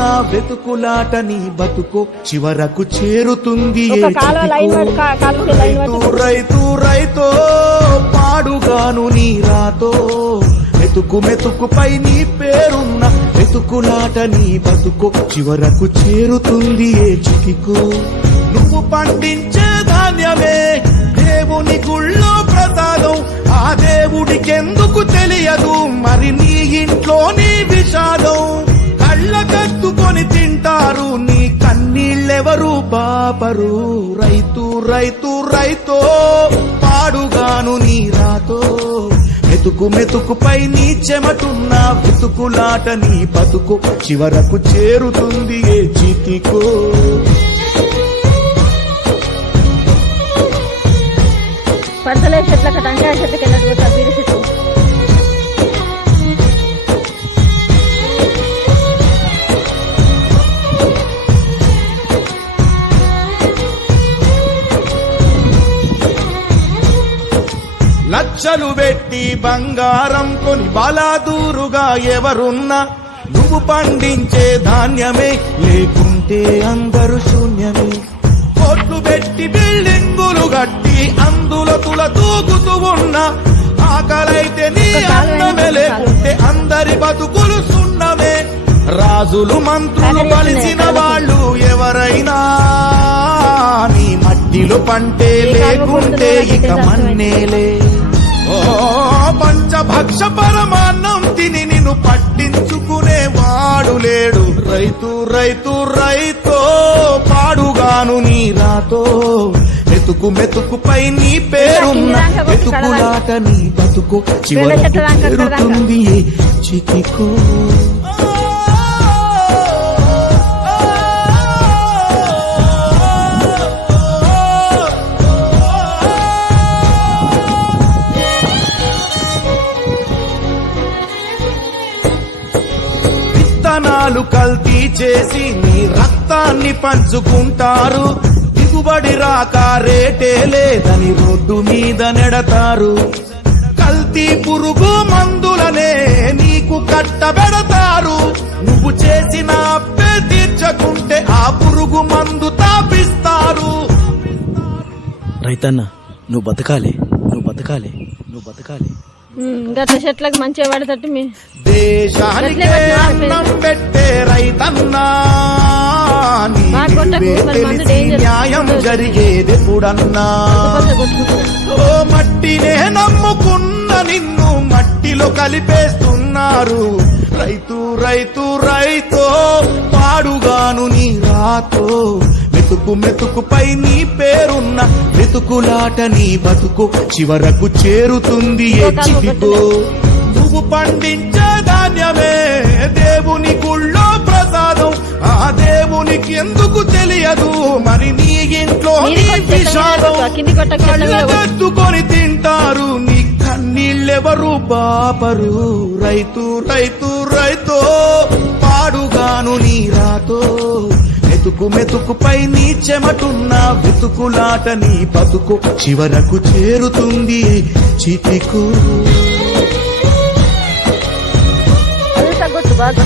చేరుతున్న వెతుకులాట నీ బతుకు చివరకు చేరుతుంది రైతు రైతు రైతో పాడుగాను నీ రాతో మెతుకు మెతుకుపై నీ పేరున్న వెతుకులాట నీ బతుకు చివరకు చేరుతుంది ఏ చితికు నువ్వు పండించే ధాన్యమే దేవుని గుళ్ళో ప్రసాదం ఆ దేవుడికెందుకు తెలియదు మరి నీ ఇంట్లో నీ విషాదం కళ్ళకత్తుకొని తింటారు నీ కన్నీళ్ళెవరు పాపరు రైతు రైతు రైతో పాడుగాను నీ రాతో మెతుకు మెతుకుపై నీ చెమటున్న వెతుకులాట నీ బతుకు చివరకు చేరుతుంది ఏ చితికో పడతలే చెట్ల టంకాయ చెట్టుకి వెళ్ళదు బీర చెట్టు లక్షలు పెట్టి బంగారం కొని బలాదూరుగా ఎవరున్నా నువ్వు పండించే ధాన్యమే లేకుంటే అందరూ శూన్యమే కోట్లు పెట్టి బిల్డింగులు కట్టి అందులో తుల తూగుతూ ఉన్నా ఆకలైతే నీ అన్నమే లేకుంటే అందరి బతుకులు సున్నమే రాజులు మంత్రులు బలిసిన వాళ్ళు ఎవరైనా నీ మట్టిలో పంటే లేకుంటే ఇక మన్నేలే ఓ పంచభక్ష పరమాన్నం తిని నిన్ను పట్టించుకునే వాడు లేడు రైతు రైతు రైతో పాడుగాను నీ రాతో మెతుకు మెతుకుపై నీ పేరున్న మెతుకులాట నీ బతుకు చివరకు చేరుతుంది చితికో విత్తనాలు కల్తీ చేసి నీ రక్తాన్ని పంచుకుంటారు దిగుబడి రాక రేటే లేదని రోడ్డు మీద నెడతారు కల్తీ పురుగు మందులనే నీకు కట్టబెడతారు నువ్వు చేసిన అప్పే తీర్చకుంటే ఆ పురుగు మందు తాపిస్తారు రైతన్న నువ్వు బతకాలి నువ్వు బతకాలి నువ్వు బతకాలి గట్ల చెట్లకు మంచిగా పడతట్టు మీ దేశానికి అన్నం పెట్టే రైతన్నా తెలిసి న్యాయం జరిగేదెప్పుడన్నా ఓ మట్టినే నమ్ముకున్న నిన్ను మట్టిలో కలిపేస్తున్నారు రైతు రైతు రైతో పాడుగాను నీ రాతో మెతుకు మెతుకుపై నీ పేరున్న వెతుకులాట నీ బతుకు చివరకు చేరుతుంది ఏ చితికో నువ్వు పండించే ధాన్యమే దేవుని గుళ్ళో ప్రసాదం ఆ దేవునికి ఎందుకు తెలియదు మరి నీ ఇంట్లో నీ విషాదం కళ్ళగద్దుకొని తింటారు నీ కన్నీళ్ళెవరు పాపరు రైతు రైతు రైతో పాడుగాను నీ రాతో మెతుకు మెతుకుపై నీ చెమటున్న వెతుకులాట నీ బతుకు చివరకు చేరుతుంది చితికు అది తగ్గొచ్చు బాగా